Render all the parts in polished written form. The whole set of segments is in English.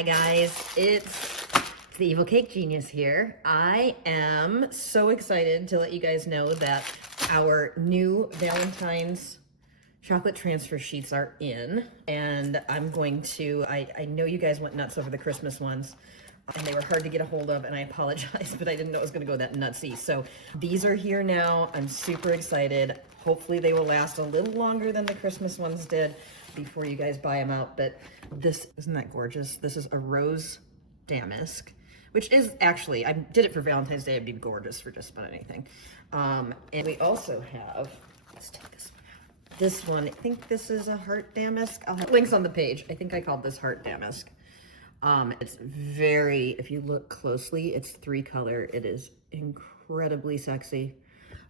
Hi guys, it's the Evil Cake Genius here. I am so excited to let you guys know that our new Valentine's chocolate transfer sheets are in, and I'm going to, I know you guys went nuts over the Christmas ones, and they were hard to get a hold of, and I apologize, but I didn't know it was gonna go that nutsy. So these are here now. I'm super excited. Hopefully they will last a little longer than the Christmas ones did before you guys buy them out. But this, isn't that gorgeous? This is a rose damask, which is actually, I did it for Valentine's Day. It'd be gorgeous for just about anything. And we also have, let's take this one out. This one, I think this is a heart damask. I'll have links on the page. I think I called this heart damask. It's very, if you look closely, it's 3-color. It is incredibly sexy.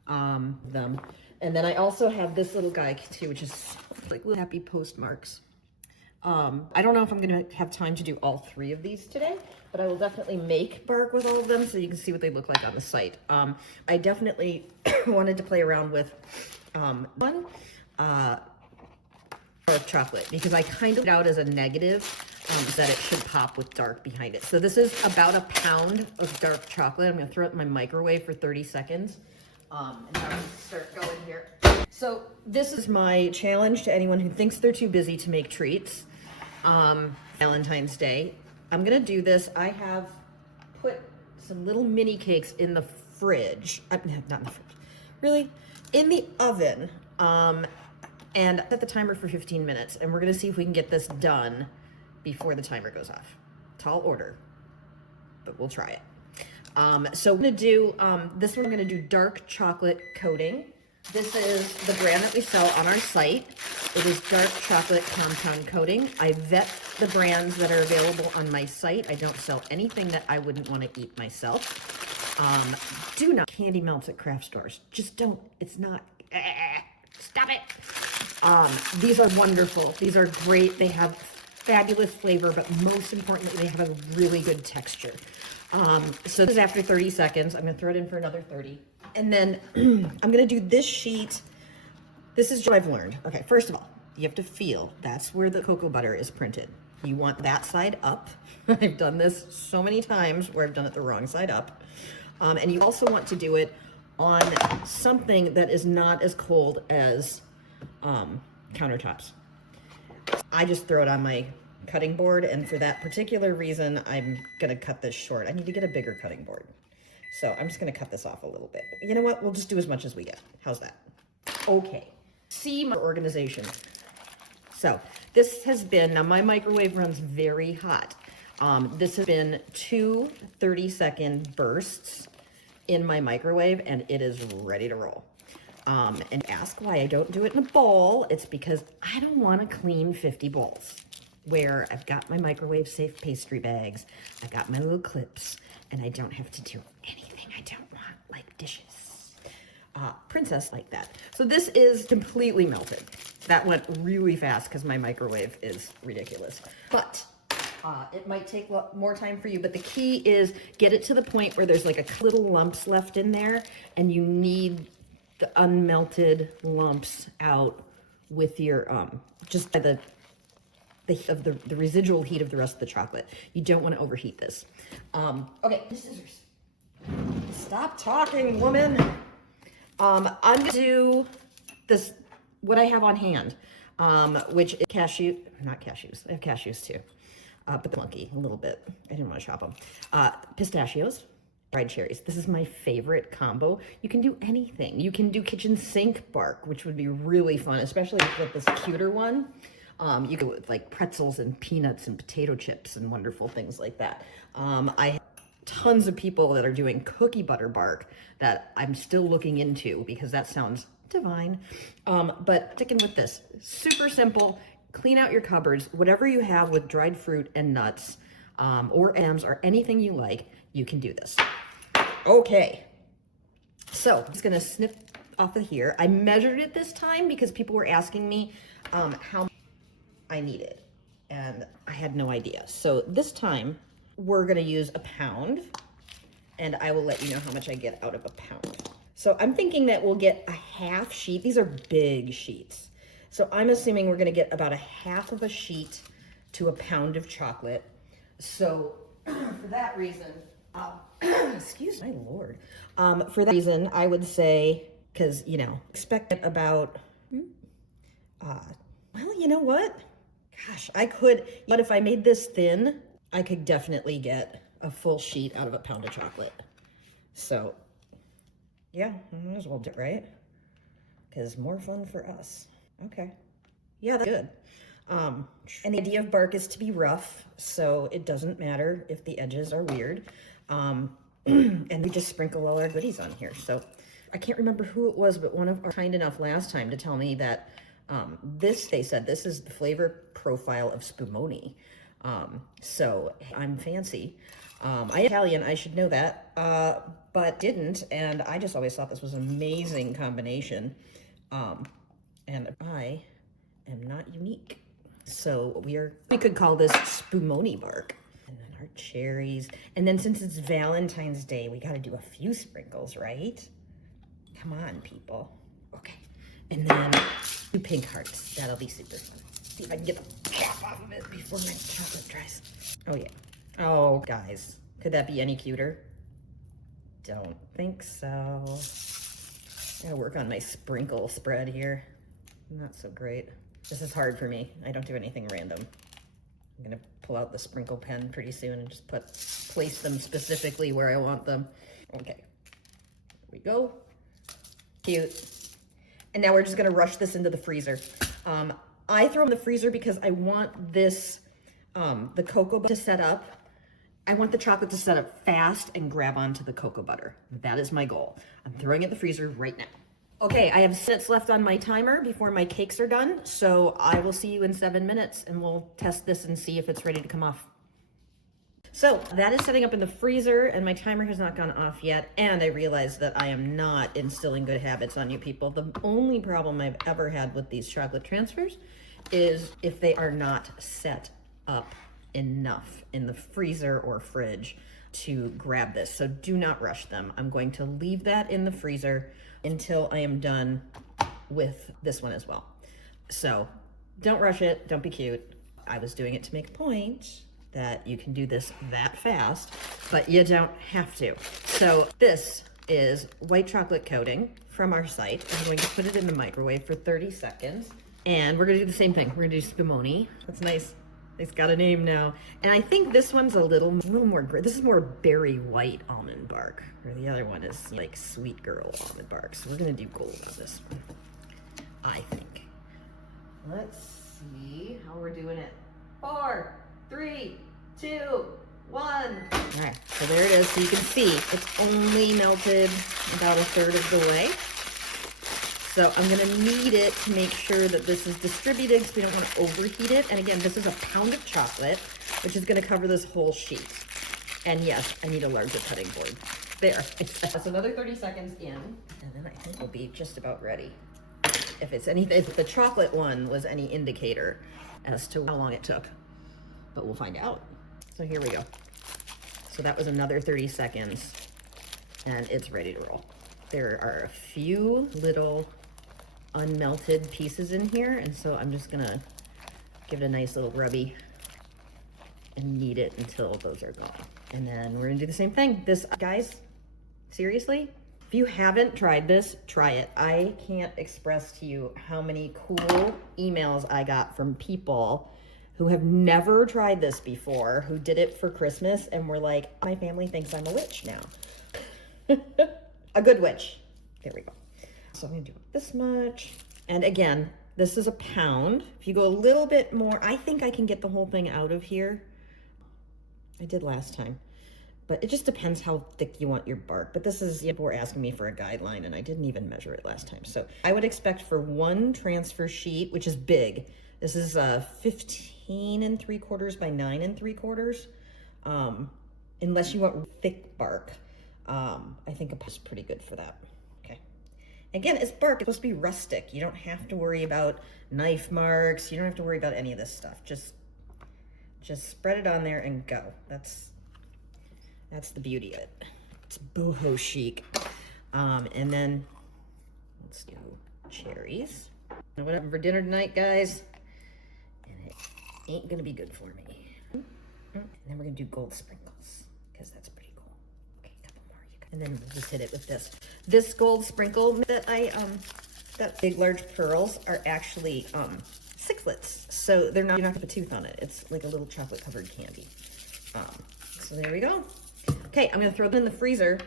Them. And then I also have this little guy too, which is like little happy postmarks. I don't know if I'm gonna have time to do all 3 of these today, but I will definitely make bark with all of them so you can see what they look like on the site. I definitely wanted to play around with one dark chocolate, because I kind of put it out as a negative that it should pop with dark behind it. So this is about a pound of dark chocolate. I'm gonna throw it in my microwave for 30 seconds. And now I'm gonna start going here. So this is my challenge to anyone who thinks they're too busy to make treats. Valentine's Day. I'm gonna do this. I have put some little mini cakes in the fridge. Not in the fridge, really, in the oven. And set the timer for 15 minutes, and we're gonna see if we can get this done before the timer goes off. Tall order, but we'll try it. So I'm gonna do, this one I'm gonna do dark chocolate coating. This is the brand that we sell on our site. It is dark chocolate compound coating. I vet the brands that are available on my site. I don't sell anything that I wouldn't want to eat myself. Do not candy melts at craft stores. Just don't, it's not, stop it. These are wonderful. These are great. They have fabulous flavor, but most importantly, they have a really good texture. So this is after 30 seconds. I'm gonna throw it in for another 30. And then I'm gonna do this sheet. This is what I've learned. Okay, first of all, you have to feel, that's where the cocoa butter is printed. You want that side up. I've done this so many times where I've done it the wrong side up. And you also want to do it on something that is not as cold as countertops. I just throw it on my cutting board, and for that particular reason, I'm gonna cut this short. I need to get a bigger cutting board. So I'm just gonna cut this off a little bit. You know what? We'll just do as much as we get. How's that? Okay. See my organization. So this has been, now my microwave runs very hot. This has been 2 30-second bursts in my microwave, and it is ready to roll. And ask why I don't do it in a bowl. It's because I don't want to clean 50 bowls where I've got my microwave safe pastry bags, I got my little clips, and I don't have to do anything I don't want, like dishes. Princess like that. So this is completely melted. That went really fast because my microwave is ridiculous. But it might take more time for you, but the key is get it to the point where there's like a little lumps left in there, and you need the unmelted lumps out with your, just by the residual heat of the rest of the chocolate. You don't want to overheat this. Okay, scissors. Stop talking, woman. I'm gonna do this, what I have on hand, which is not cashews. I have cashews too, but clunky a little bit. I didn't want to chop them. Pistachios. Dried cherries. This is my favorite combo. You can do anything. You can do kitchen sink bark, which would be really fun, especially with this cuter one. You go with like pretzels and peanuts and potato chips and wonderful things like that. I have tons of people that are doing cookie butter bark that I'm still looking into because that sounds divine. But sticking with this, super simple. Clean out your cupboards. Whatever you have with dried fruit and nuts, or M's or anything you like, you can do this. Okay, so I'm just gonna snip off of here. I measured it this time because people were asking me how I needed, and I had no idea. So this time we're gonna use a pound, and I will let you know how much I get out of a pound. So I'm thinking that we'll get a half sheet. These are big sheets. So I'm assuming we're gonna get about a half of a sheet to a pound of chocolate. So for that reason, excuse my Lord. For that reason, I would say, because, you know, expect it about, well, you know what? Gosh, I could, but if I made this thin, I could definitely get a full sheet out of a pound of chocolate. So, yeah, might as well do it, right? Because more fun for us. Okay. Yeah, that's good. And the idea of bark is to be rough, so it doesn't matter if the edges are weird. And we just sprinkle all our goodies on here. So I can't remember who it was, but one of our kind enough last time to tell me that they said this is the flavor profile of spumoni. So I'm fancy. I'm Italian, I should know that, but didn't, and I just always thought this was an amazing combination. And I am not unique. So we could call this spumoni bark. And then our cherries. And then since it's Valentine's Day, we got to do a few sprinkles, right? Come on, people. Okay. And then 2 pink hearts. That'll be super fun. See if I can get the cap off of it before my chocolate dries. Oh, yeah. Oh, guys. Could that be any cuter? Don't think so. I gotta work on my sprinkle spread here. Not so great. This is hard for me. I don't do anything random. I'm gonna pull out the sprinkle pen pretty soon and just place them specifically where I want them. Okay, here we go. Cute. And now we're just gonna rush this into the freezer. I throw in the freezer because I want this, the cocoa butter to set up. I want the chocolate to set up fast and grab onto the cocoa butter. That is my goal. I'm throwing it in the freezer right now. Okay, I have 6 minutes left on my timer before my cakes are done, so I will see you in 7 minutes and we'll test this and see if it's ready to come off. So that is setting up in the freezer and my timer has not gone off yet, and I realized that I am not instilling good habits on you people. The only problem I've ever had with these chocolate transfers is if they are not set up enough in the freezer or fridge to grab this. So do not rush them. I'm going to leave that in the freezer until I am done with this one as well. So don't rush it, don't be cute. I was doing it to make a point that you can do this that fast, but you don't have to. So this is white chocolate coating from our site. I'm going to put it in the microwave for 30 seconds. And we're gonna do the same thing. We're gonna do spumoni. That's nice. It's got a name now. And I think this one's a little more, this is more berry white almond bark, or the other one is like sweet girl almond bark. So we're gonna do gold on this one, I think. Let's see how we're doing it. 4, 3, 2, 1. All right, so there it is. So you can see it's only melted about 1/3 of the way. So I'm gonna knead it to make sure that this is distributed because we don't want to overheat it. And again, this is a pound of chocolate, which is gonna cover this whole sheet. And yes, I need a larger cutting board. There, that's another 30 seconds in, and then I think we'll be just about ready. If the chocolate one was any indicator as to how long it took, but we'll find out. So here we go. So that was another 30 seconds, and it's ready to roll. There are a few little unmelted pieces in here, and so I'm just gonna give it a nice little rubby and knead it until those are gone. And then we're gonna do the same thing. This, guys, seriously, if you haven't tried this, try it. I can't express to you how many cool emails I got from people who have never tried this before, who did it for Christmas and were like, my family thinks I'm a witch now. A good witch. There we go. So I'm gonna do this much. And again, this is a pound. If you go a little bit more, I think I can get the whole thing out of here. I did last time, but it just depends how thick you want your bark. But this is, people were asking me for a guideline and I didn't even measure it last time. So I would expect for 1 transfer sheet, which is big. This is 15 3/4 by 9 3/4. Unless you want thick bark. I think a is pretty good for that. Okay. Again, it's bark. It's supposed to be rustic. You don't have to worry about knife marks. You don't have to worry about any of this stuff. Just spread it on there and go. That's the beauty of it. It's boho chic. And then let's do cherries. And what I'm for dinner tonight, guys? And it ain't gonna be good for me. And then we're gonna do gold sprinkles because that's pretty cool. Okay, a couple more. And then we'll just hit it with this. This gold sprinkle that that big large pearls are actually sixlets. So they're not, you're not gonna put a tooth on it. It's like a little chocolate covered candy. So there we go. Okay, I'm gonna throw them in the freezer.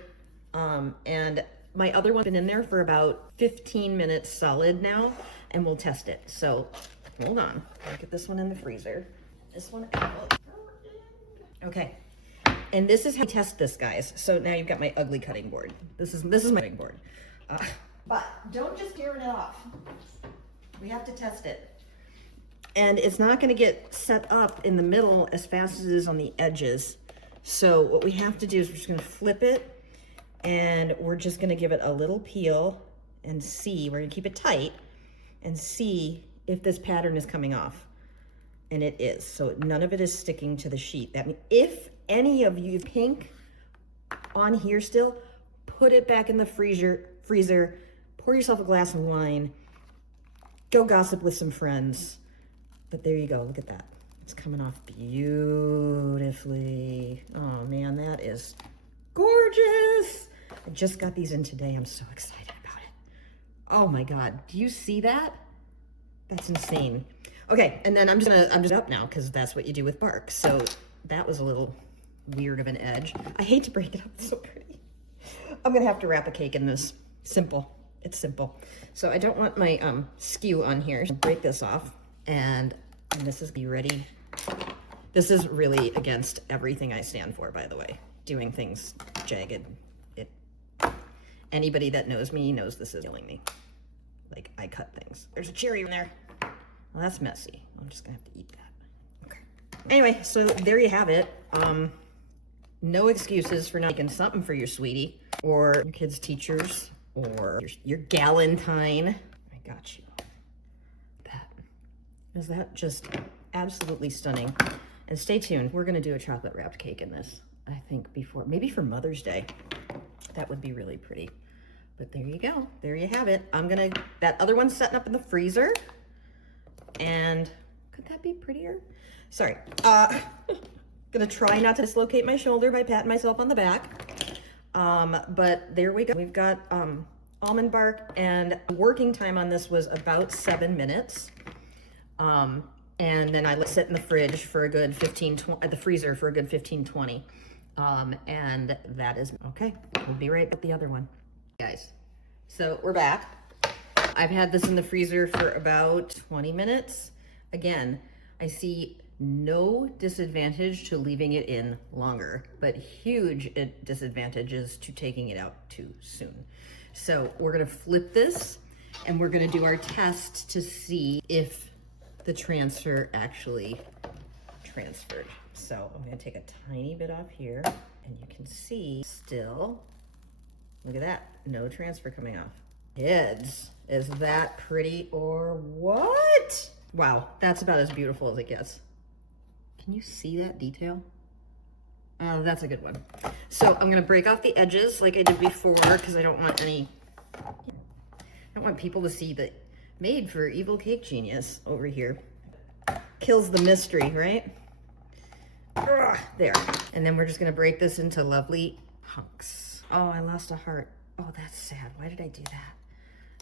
And my other one's been in there for about 15 minutes solid now, and we'll test it. So hold on, I'll get this one in the freezer. This one out. Okay, and this is how we test this, guys. So now you've got my ugly cutting board. This is my cutting board. But don't just tear it off. We have to test it. And it's not gonna get set up in the middle as fast as it is on the edges. So what we have to do is we're just gonna flip it, and we're just gonna give it a little peel and see, we're gonna keep it tight and see if this pattern is coming off. And it is, so none of it is sticking to the sheet. That means if any of you pink on here still, put it back in the freezer, pour yourself a glass of wine, go gossip with some friends. But there you go, look at that. It's coming off beautifully. Oh man, that is gorgeous. I just got these in today. I'm so excited about it. Oh my God, do you see that? That's insane. Okay, and then I'm just up now because that's what you do with bark. So that was a little weird of an edge. I hate to break it up, it's so pretty. I'm gonna have to wrap a cake in this. Simple, it's simple. So I don't want my skew on here. So break this off, and this is be ready. This is really against everything I stand for, by the way. Doing things jagged. Anybody that knows me knows this is killing me. Like, I cut things. There's a cherry in there. Well, that's messy. I'm just gonna have to eat that. Okay. Anyway, so there you have it. No excuses for not making something for your sweetie or your kids' teachers or your Valentine. I got you. Is that just absolutely stunning? And stay tuned. We're gonna do a chocolate wrapped cake in this. I think maybe for Mother's Day. That would be really pretty. But there you go. There you have it. That other one's setting up in the freezer. And could that be prettier? Sorry. Gonna try not to dislocate my shoulder by patting myself on the back. But there we go. We've got almond bark, and working time on this was about 7 minutes. And then I let it sit in the fridge for a good freezer for a good 15-20. And that is, okay, we'll be right with the other one. Guys, so we're back. I've had this in the freezer for about 20 minutes. Again, I see no disadvantage to leaving it in longer, but huge disadvantages to taking it out too soon. So we're gonna flip this, and we're gonna do our test to see if the transfer actually transferred. So I'm gonna take a tiny bit off here, and you can see still, look at that, no transfer coming off. Kids, is that pretty or what? Wow, that's about as beautiful as it gets. Can you see that detail? Oh, that's a good one. So I'm gonna break off the edges like I did before, because I don't want people to see the made for evil cake genius over here. Kills the mystery, right? Ugh, there. And then we're just gonna break this into lovely hunks. Oh, I lost a heart. Oh, that's sad. Why did I do that?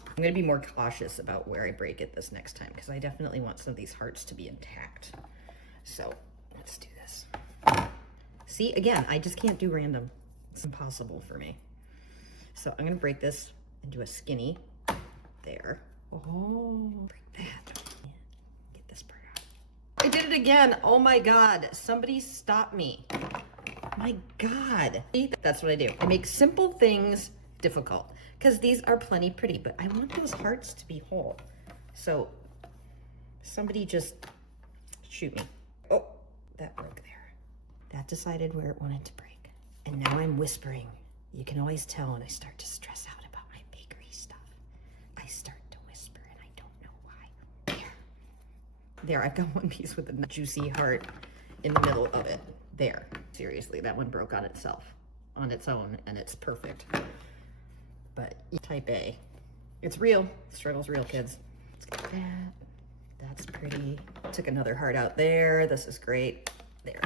I'm gonna be more cautious about where I break it this next time, because I definitely want some of these hearts to be intact. So let's do this. See, again, I just can't do random. It's impossible for me. So I'm gonna break this into a skinny. There. Oh, break that. Get this part out. I did it again. Oh my God. Somebody stop me. My God. See, that's what I do. I make simple things difficult, because these are plenty pretty, but I want those hearts to be whole. So somebody just shoot me. Oh, that broke there. That decided where it wanted to break. And now I'm whispering. You can always tell when I start to stress out about my bakery stuff. I start to whisper, and I don't know why. There, I've got one piece with a juicy heart in the middle of it. There, seriously, that one broke on itself, on its own, and it's perfect. But type A, it's real. Struggle's real, kids. Let's get that. That's pretty. Took another heart out there. This is great. There.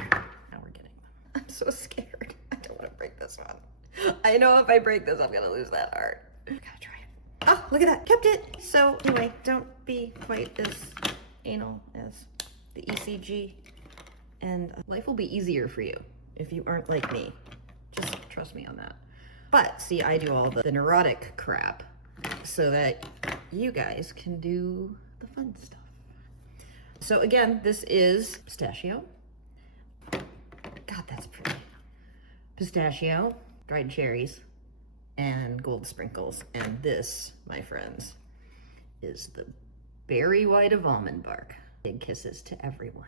so scared. I don't want to break this one. I know if I break this, I'm gonna lose that heart. I gotta try it. Oh, look at that, kept it. So anyway, don't be quite as anal as the ECG, and life will be easier for you if you aren't like me. Just trust me on that. But see, I do all the neurotic crap so that you guys can do the fun stuff. So again, this is pistachio. God, that's pretty. Pistachio, dried cherries, and gold sprinkles. And this, my friends, is the berry white of almond bark. Big kisses to everyone.